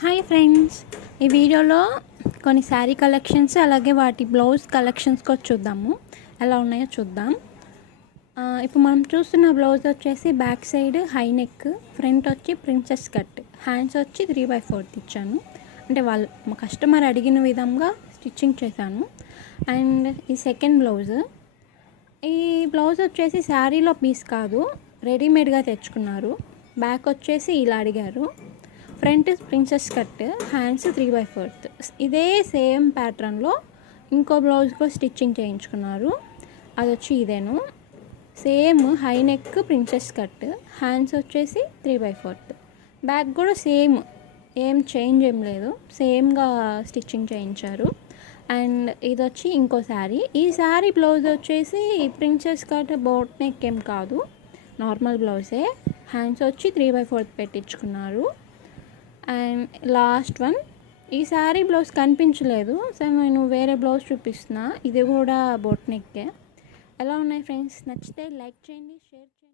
Hi friends. ఈ వీడియోలో కొన్ని శారీ కలెక్షన్స్ అలాగే వాటి బ్లౌజ్ కలెక్షన్స్ కూడా చూద్దాము. ఎలా ఉన్నాయో చూద్దాం. ఇప్పుడు మనం చూస్తున్న బ్లౌజ్ వచ్చేసి back side high neck front వచ్చి ప్రిన్సెస్ కట్ హ్యాండ్స్ వచ్చి త్రీ బై ఫోర్త్ ఇచ్చాను అంటే వాళ్ళు కస్టమర్ అడిగిన విధంగా స్టిచ్చింగ్ చేశాను. అండ్ ఈ సెకండ్ బ్లౌజ్ ఈ బ్లౌజ్ వచ్చేసి శారీలో పీస్ కాదు రెడీమేడ్గా తెచ్చుకున్నారు. బ్యాక్ వచ్చేసి ఇలా అడిగారు. Front princess cut hands three by fourth. ఇదే సేమ్ ప్యాటర్న్లో ఇంకో బ్లౌజ్ కూడా స్టిచ్చింగ్ చేయించుకున్నారు. అది వచ్చి ఇదేను. Same high neck princess cut hands వచ్చేసి త్రీ బై ఫోర్త్. బ్యాక్ కూడా సేమ్ ఏం చేంజ్ ఏం లేదు. సేమ్గా స్టిచ్చింగ్ చేయించారు. అండ్ ఇది వచ్చి ఇంకో శారీ. ఈ శారీ బ్లౌజ్ వచ్చేసి ప్రిన్సెస్ కట్ బోట్ నెక్ ఏం కాదు. నార్మల్ బ్లౌజే. హ్యాండ్స్ వచ్చి త్రీ బై ఫోర్త్ పెట్టించుకున్నారు. అండ్ లాస్ట్ వన్ ఈ శారీ బ్లౌజ్ కనిపించలేదు. సో నేను వేరే బ్లౌజ్ చూపిస్తున్నా. ఇది కూడా బోట్ నెక్కే ఎలా ఉన్నాయి ఫ్రెండ్స్? నచ్చితే లైక్ చేయండి షేర్ చేయండి.